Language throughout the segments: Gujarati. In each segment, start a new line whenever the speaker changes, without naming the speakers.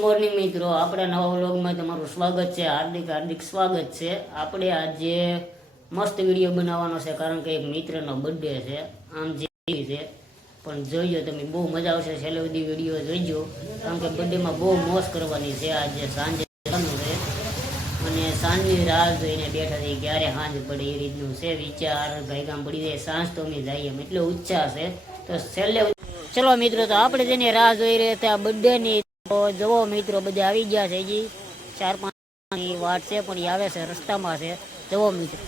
મોર્નિંગ મિત્રો. આપણા નવા વ્લોગમાં તમારું સ્વાગત છે. હાર્દિક હાર્દિક સ્વાગત છે. આપણે આજે મસ્ત વીડિયો બનાવવાનો છે, કારણ કે એક મિત્રનો બર્થડે છે. આમ જે છે. પણ જોઈજો, તમે બહુ મજા આવશે. છેલ્લે બધી વીડિયો જોઈજો, કારણ કે બર્થડેમાં બહુ મોજ કરવાની છે. આજે સાંજે છે. અને સાંજની રાહ જોઈને બેઠા થઈ ક્યારે સાંજ પડે એ રીતનું છે વિચાર. ગામ પડી જાય. સાંજ તો અમે જઈએ. એટલો ઉત્સાહ છે. તો છેલ્લે ચલો મિત્રો, તો આપણે જેની રાહ જોઈ રહ્યા હતા બર્થડે ની તો જુઓ મિત્રો બધા આવી ગયા છે હજી. ચાર પાંચ વાટ છે પણ આવે છે રસ્તામાં છે. જુઓ મિત્રો.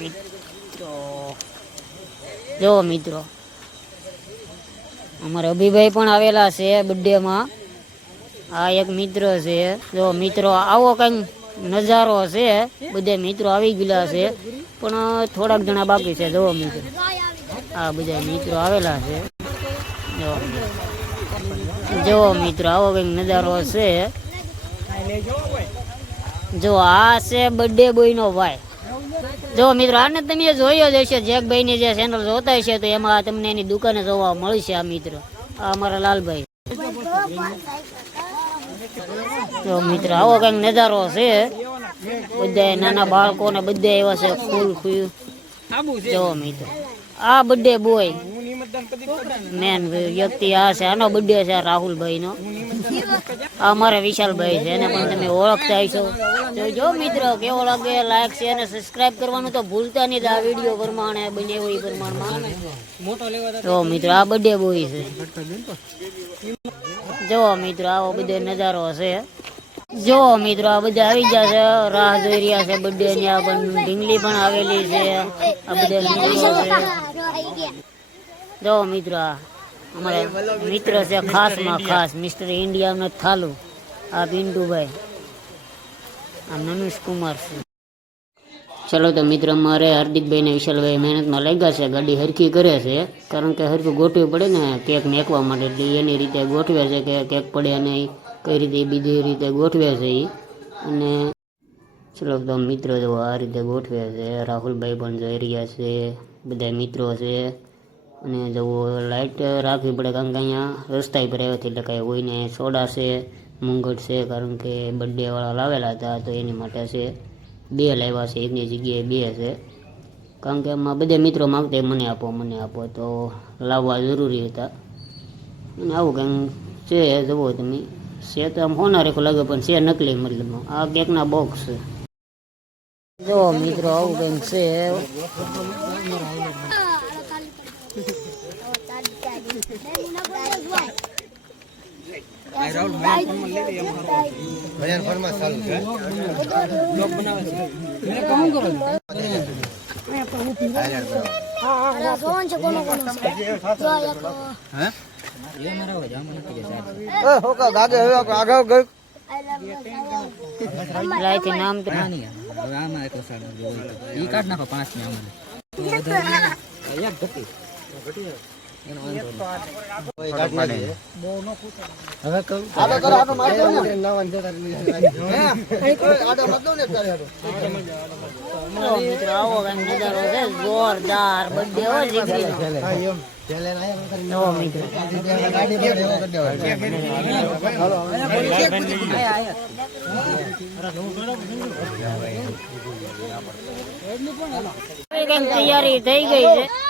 મિત્રો. જુઓ મિત્રો. અમારા અભિભાઈ પણ આવેલા છે બર્થડેમાં. આ એક મિત્ર છે. જો મિત્રો આવો કંઈક નજારો છે. બધે મિત્રો આવી ગયેલા છે. પણ થોડાક જણા બાકી છે. જુઓ મિત્રો. આ બધા મિત્રો આવેલા છે. જો જો મિત્રો, આવો કંઈક નજારો છે. જો આ છે બર્થડે બોય નો ભાઈ. જો મિત્રો, આને તમે જોયો જ હશે, જેકભાઈ ની જે ચેનલ જોતા હશે તો એમાં તમને એની દુકાને જોવા મળશે આ મિત્ર. આ અમારા લાલભાઈ. તો મિત્ર, આવો કંઈક નજારો છે. બધા નાના બાળકો ને બધા એવા છે, ફૂલ ફૂલ જો મિત્ર, આ બર્થડે બોય મેન વ્યક્તિ આ છે આનો બર્થડે છે રાહુલભાઈ નો આ અમારા વિશાલભાઈ છે એને પણ તમે ઓળખતા હશો. તો જો મિત્રો કેવો લાગે લાઈક છે અને સબસ્ક્રાઇબ કરવાનું તો ભૂલતા નહીં આ વીડિયો પ્રમાણે બને એ પ્રમાણમાં. તો મિત્રો આ બર્થડે બોય છે. જો મિત્રો આવો બધો નજારો છે જો મિત્રો આ બધા આવી ગયા છે રાહ જોઈ રહ્યા છે બર્થડે ની આ પણ ઢીંગલી પણ આવેલી છે. આ બધા જો મિત્રો, અમારે મિત્ર છે ખાસમાં ખાસ, મિસ્ટર ઇન્ડિયાનો થાલુ. આ બિંદુભાઈ આ મનુષ કુમાર છે. ચલો તો મિત્ર, મારે હાર્દિકભાઈ ને વિશાલભાઈ મહેનતમાં લાગ્યા છે, ગાડી હરખી કરે છે. કારણ કે હરખું ગોઠવી પડે ને, કેક મેકવા માટે. એટલે એની રીતે ગોઠવે છે કે કેક પડે નહીં કઈ રીતે બીજી રીતે ગોઠવે છે એ અને ચલો તો મિત્રો, જો આ રીતે ગોઠવે છે, રાહુલભાઈ પણ જઈ રહ્યા છે, બધા મિત્રો છે. અને જવું લાઇટ રાખવી પડે કારણ કે અહીંયા રસ્તા પર આવ્યાથી એટલે કાંઈ હોય ને સોડા છે, મુંગટ છે, કારણ કે બર્થડેવાળા લાવેલા હતા, તો એની માટે છે બે લાવ્યા છે. એકની જગ્યાએ બે છે. કારણ કે આમાં બધા મિત્રો માગતા મને આપો મને આપો. તો લાવવા જરૂરી હતા. અને આવું કંઈક છે, જુઓ તમે. છે તો આમ હોના રેખો લાગે, પણ છે નકલી મતલબ આ કેકના બોક્સ છે. જો મિત્રો, આવું કંઈક છે. નામ તો
ઈ કાઢ નાખો પાંચ ને અમારે
જોરદાર તૈયારી થઈ ગઈ છે.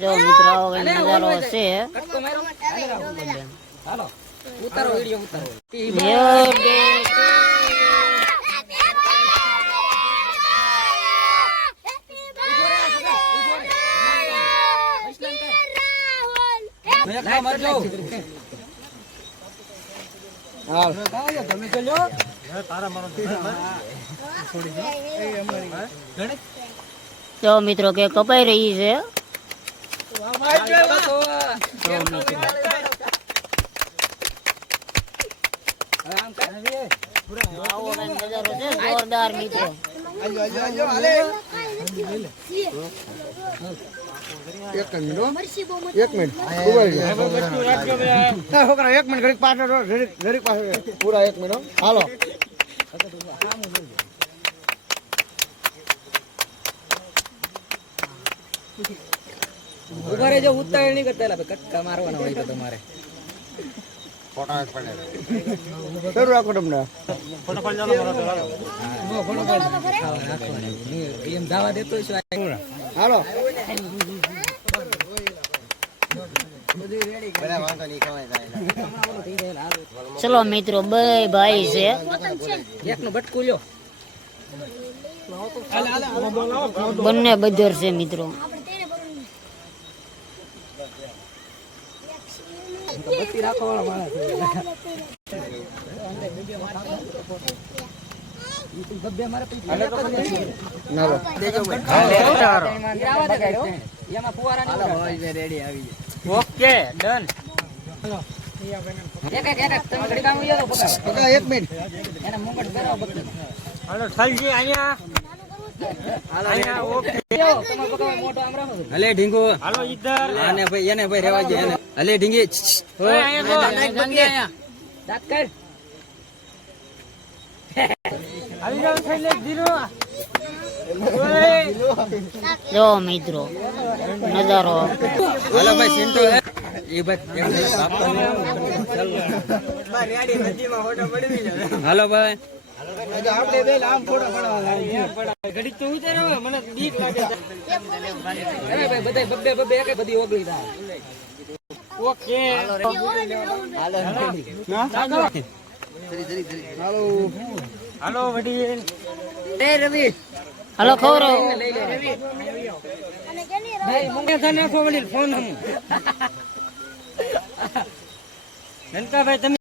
જો મિત્રો હવે નજારો છે.
ઉતારો વિડિયો ઉતારો.
Birthday to જો મિત્રો કે કપાઈ રહી મિત્રો છે.
એક મિનિટ. એક એક મિનિટ ઘડીક પાછળ ઘડીક પાછળ પૂરા એક મિનિટ. હાલો
ઊભા રહેજો ઉતાવળ નહીં કરતા કટકા મારવાના હોય તો તમારે
શરૂ રાખો તમને.
એમ દાવા દેતો
હાલો.
ચલો મિત્રો બે ભાઈ છે.
એકનું બટકું લ્યો.
બંને બધર છે મિત્રો.
બત્તી રાખો વાળો માણસ
ઓકે ડન
એક
મિનિટ
હાલો થલજી અહીંયા ઓકે.
અલે ઢીંગુ.
હાલો ઈધર.
આને ભાઈ એને ભાઈ રેવા દે એને. અલે ઢીંગી
ઓય અહીંયા
દાત કર
આવી જાવ થઈ લે ઓય.
જો મિત્રો. નજારો.
હાલો ભાઈ સિન્ટુ હે એ ભાઈ બાપ તો પડી આવે. હાલો ભાઈ.
આપણે બે આમ ફોટો પડાવવા
ઘડીક તો ઉતારો મને બીક લાગે
અરે ભાઈ બધાય બબ્બે બબ્બે એકે બધી ઓગળી થાય
ઓકે
હાલો
હાલો વડીલ
એ રવિ
હાલો ખવરો
ભાઈ મુંગે થા નાખો વડીલ ફોન હમ નનકાભાઈ તમે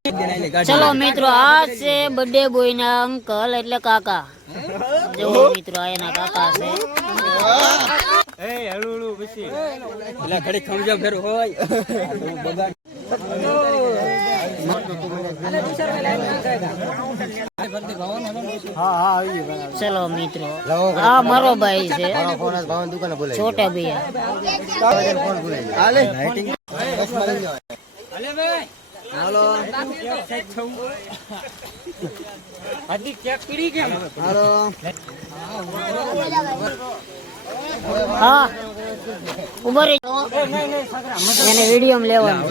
ચલો મિત્રો આ છે બર્થડે બોય ના અંકલ એટલે કાકા. જો મિત્રો આ એના કાકા છે.
એ હળુ હળુ પછી.
એટલે ઘડી ખમજો ફેર હોય બગાડ
હા હા આવી ગયો
ચલો મિત્રો આ મારો ભાઈ છે. છોટા
ભાઈ.
હાલો.
હજી ચેક પીડી કેમ
હાલો.
હા. ઊભો એને વીડિયો લેવાનું.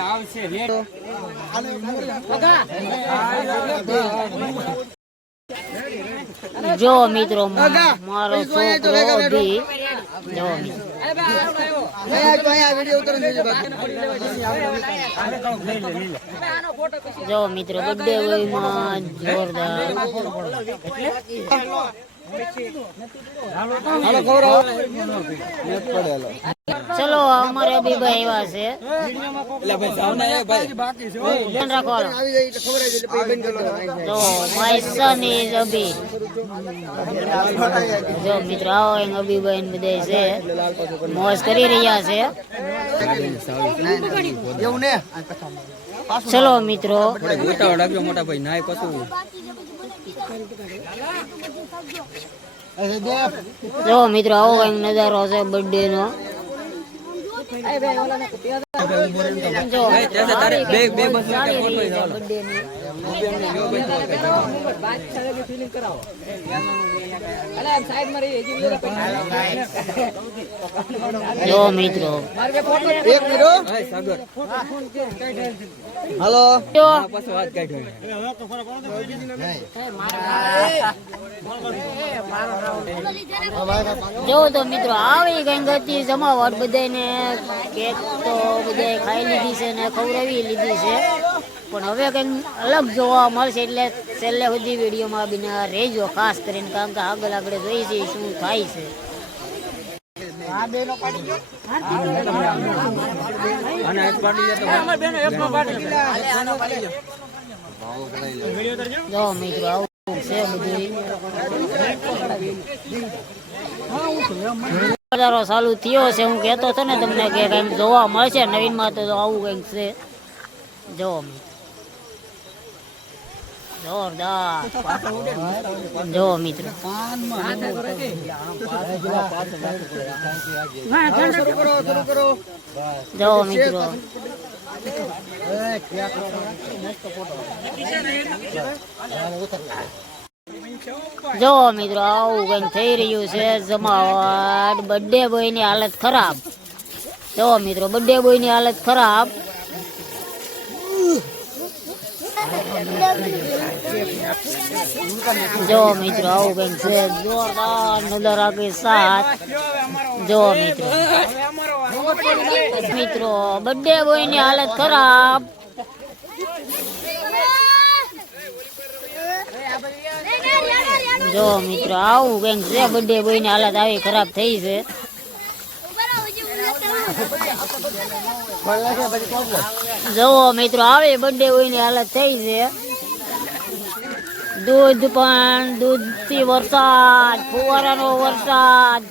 આવશે
જો મિત્રો મા- મારો છોકરો અભી જો જો મિત્રો બર્થડે બોયમાં જોરદાર. ચલો, અમારે છે.
ભાઈ
પછી
સન અભી. જો, મિત્રો, આવો એમ અભિભાઈ ને બધા છે. મોજ કરી રહ્યા છે. ચલો, મિત્રો.
મોટા ભાઈ નાય કશું
જો મિત્રો આવો કંઈક નજારો છે બર્થડે નો. બર્થડે ની. જો મિત્રો.
એક
સાગર.
હાલો.
જો. તો મિત્રો આવી કંઈક હતી જમાવટ બધાને કેક તો બધાએ ખાઈ લીધી છે ને ખવડાવી લીધી છે. પણ હવે કંઈક અલગ જોવા મળશે એટલે છેલ્લે સુધી વિડીયોમાં બિના રહેજો ખાસ કરીને કારણ કે આગળ આગળ જોઈએ છીએ શું થાય છે. જો મિત્રો આવું છે બધું. બજારો ચાલુ થયો છે. હું કહેતો હતો ને તમને કે કંઈક જોવા મળશે. નવીનમાં તો આવું કંઈક છે. જો મિત્રો. જોરદાર. જો મિત્રો. આવું કંઈક થઈ રહ્યું છે. જમાવટ બર્થડે બોયની હાલત ખરાબ. જો મિત્રો, બર્થડે બોયની હાલત ખરાબ. જો મિત્રો આવું કંઈક છે. જોરદાર નજર આપી સાથ. જો મિત્રો. મિત્રો બર્થડે બોયની હાલત ખરાબ. જો મિત્રો આવું કંઈક છે. બર્થડે બોયની હાલત આવી ખરાબ થઈ છે. જુઓ મિત્રો આવે બર્થડે બોયને હાલત થઈ છે. દૂધ પણ દૂધથી વરસાદ ફુવારાનો વરસાદ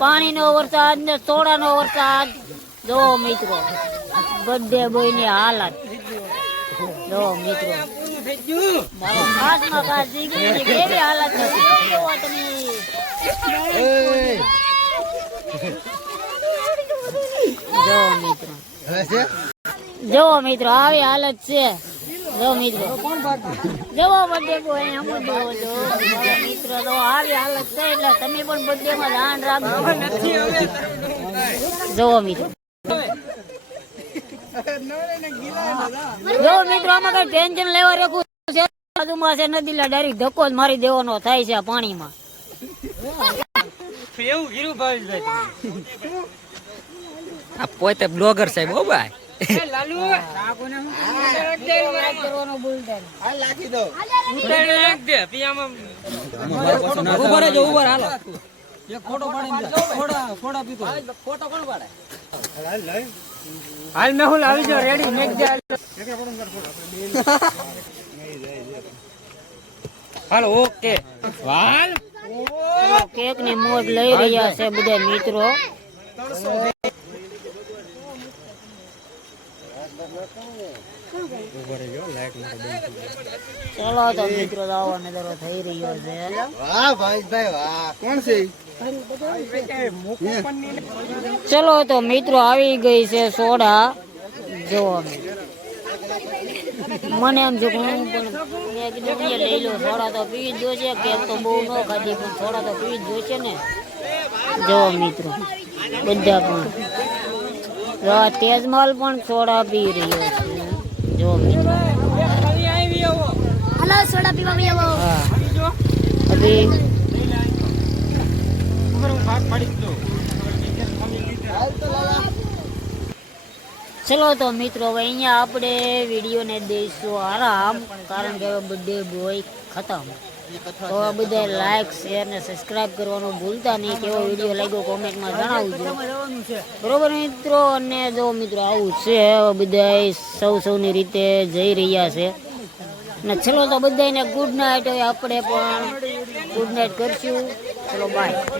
પાણીનો વરસાદ ને સોડાનો વરસાદ. જો મિત્રો બર્થડે બોયની હાલત. જો મિત્રો. મારો ખાસમાં ખાસ દીકરીની કેવી હાલત જો મિત્રો.
છે?
જો મિત્રો આવી હાલત છે. જો મિત્રો. જવો બર્થડે બોય એમ જ. જો મિત્રો તો આવી હાલત છે એટલે તમે પણ બર્થડે માં ધ્યાન રાખજો. જવો મિત્રો. જો મિત્રો આમાં કઈ ટેન્શન લેવા રેખું છે? બાજુમાં છે નદી લા ડાયરેક્ટ ધક્કો જ મારી દેવાનો થાય છે પાણીમાં.
એવું ગીરું ભાવેશભાઈ આ પોતે બ્લોગર સાહેબ હો ભાઈ.
કરવાનું
લાખી દો.
ઊભા રહેજો ઊભા હાલો.
હાલ મેહુલ આવી જો રેડી મેક દે
હાલો ઓકે. હાલ.
કેકની મોજ લઈ રહ્યા છે બધા મિત્રો. ચલો તો મિત્રો આવો નજારો થઈ રહ્યો છે
વાહ ભાઈ વાહ. કોણ છે
ચલો તો મિત્રો આવી ગઈ છે સોડા. જોવા મને એમ છે હું પણ મેં કીધું કે લઈ લો સોડા તો પી જ જોશે કે તો બહુ ન ખાધી પણ સોડા તો પી જ જોશે ને. જો મિત્રો બધા પણ. આ પણ સોડા પી રહ્યો છે.
હાલો સોડા પીવા બી આવો.
અભી ચલો તો મિત્રો હવે અહીંયા આપણે વિડીયોને દઈશું આરામ કારણ કે હવે બર્થડે બોય ખતમ. તો બધા લાઈક શેર ને સબસ્ક્રાઇબ કરવાનું ભૂલતા નહીં કેવો વીડિયો લાગ્યો કોમેન્ટમાં જણાવજો. બરોબર મિત્રો? અને જો મિત્રો આવું છે બધા સૌ સૌની રીતે જઈ રહ્યા છે. ને ચલો તો બધાને ગુડ નાઇટ હવે આપણે પણ. ગુડ નાઇટ કરશું. ચલો બાય